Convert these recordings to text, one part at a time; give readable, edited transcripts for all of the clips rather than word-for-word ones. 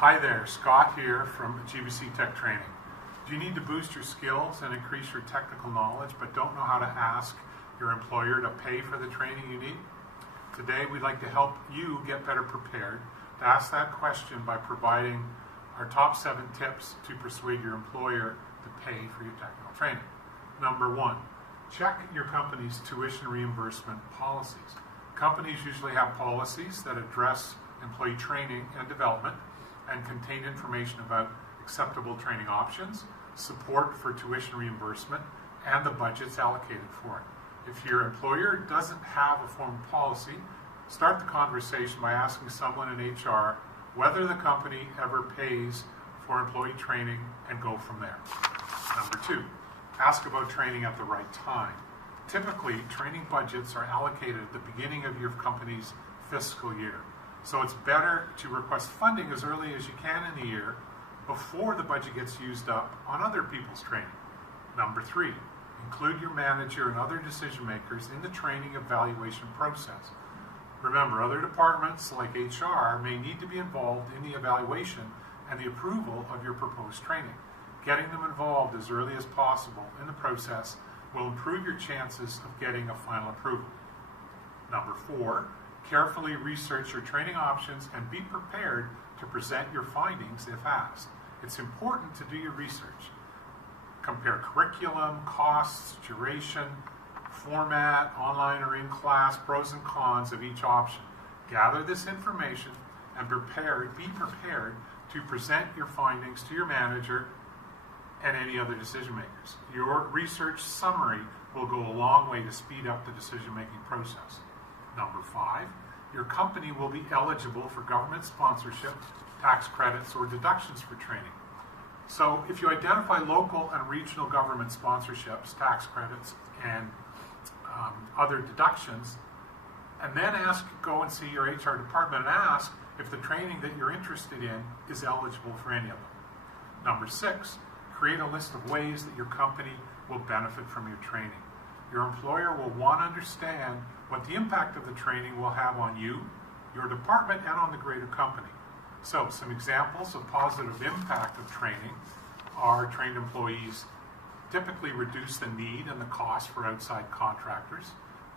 Hi there, Scott here from GBC Tech Training. Do you need to boost your skills and increase your technical knowledge but don't know how to ask your employer to pay for the training you need? Today we'd like to help you get better prepared to ask that question by providing our top 7 tips to persuade your employer to pay for your technical training. Number 1, check your company's tuition reimbursement policies. Companies usually have policies that address employee training and development and contain information about acceptable training options, support for tuition reimbursement, and the budgets allocated for it. If your employer doesn't have a formal policy, start the conversation by asking someone in HR whether the company ever pays for employee training and go from there. Number 2, ask about training at the right time. Typically, training budgets are allocated at the beginning of your company's fiscal year. So it's better to request funding as early as you can in the year before the budget gets used up on other people's training. Number 3, include your manager and other decision makers in the training evaluation process. Remember, other departments like HR may need to be involved in the evaluation and the approval of your proposed training. Getting them involved as early as possible in the process will improve your chances of getting a final approval. Number 4, carefully research your training options and be prepared to present your findings if asked. It's important to do your research. Compare curriculum, costs, duration, format, online or in class, pros and cons of each option. Gather this information and be prepared to present your findings to your manager and any other decision makers. Your research summary will go a long way to speed up the decision-making process. Number 5, your company will be eligible for government sponsorship, tax credits, or deductions for training. So if you identify local and regional government sponsorships, tax credits, and other deductions, and then go and see your HR department and ask if the training that you're interested in is eligible for any of them. Number 6, create a list of ways that your company will benefit from your training. Your employer will want to understand what the impact of the training will have on you, your department, and on the greater company. So some examples of positive impact of training are trained employees typically reduce the need and the cost for outside contractors.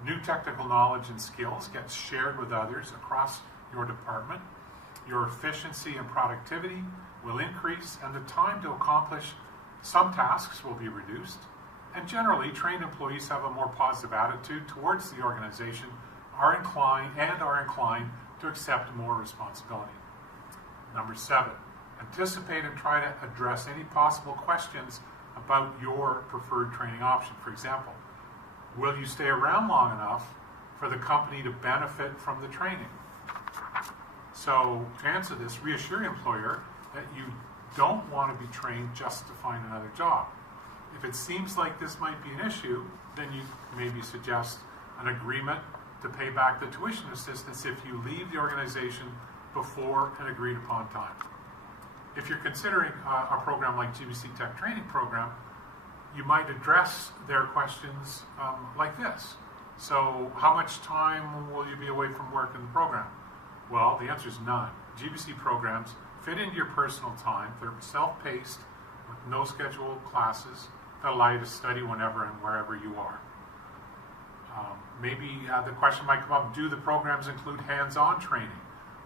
New technical knowledge and skills gets shared with others across your department. Your efficiency and productivity will increase, and the time to accomplish some tasks will be reduced. And generally, trained employees have a more positive attitude towards the organization, are inclined to accept more responsibility. Number 7, anticipate and try to address any possible questions about your preferred training option. For example, will you stay around long enough for the company to benefit from the training? So to answer this, reassure your employer that you don't want to be trained just to find another job. If it seems like this might be an issue, then you maybe suggest an agreement to pay back the tuition assistance if you leave the organization before an agreed upon time. If you're considering a program like GBC Tech Training Program, you might address their questions like this. So how much time will you be away from work in the program? Well, the answer is none. GBC programs fit into your personal time. They're self-paced with no scheduled classes that allow you to study whenever and wherever you are. Maybe the question might come up, do the programs include hands-on training?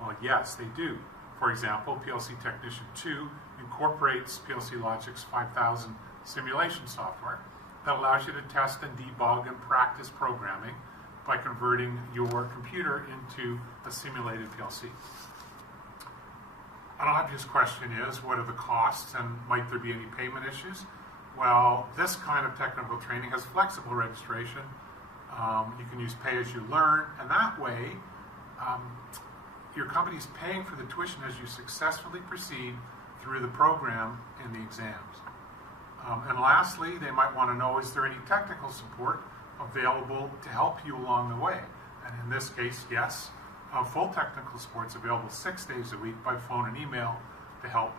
Well, yes, they do. For example, PLC Technician 2 incorporates PLC Logic's 5000 simulation software that allows you to test and debug and practice programming by converting your computer into a simulated PLC. An obvious question is, what are the costs and might there be any payment issues? Well, this kind of technical training has flexible registration. You can use pay as you learn, and that way your company is paying for the tuition as you successfully proceed through the program in the exams. And lastly, they might want to know, is there any technical support available to help you along the way? And in this case, yes, full technical support is available 6 days a week by phone and email to help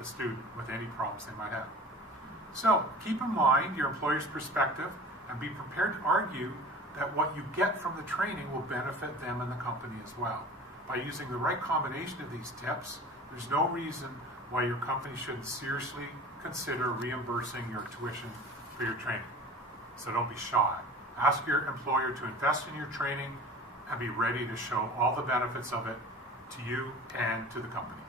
the student with any problems they might have. So keep in mind your employer's perspective and be prepared to argue that what you get from the training will benefit them and the company as well. By using the right combination of these tips, There's no reason why your company shouldn't seriously consider reimbursing your tuition for your training. So don't be shy. Ask your employer to invest in your training and be ready to show all the benefits of it to you and to the company.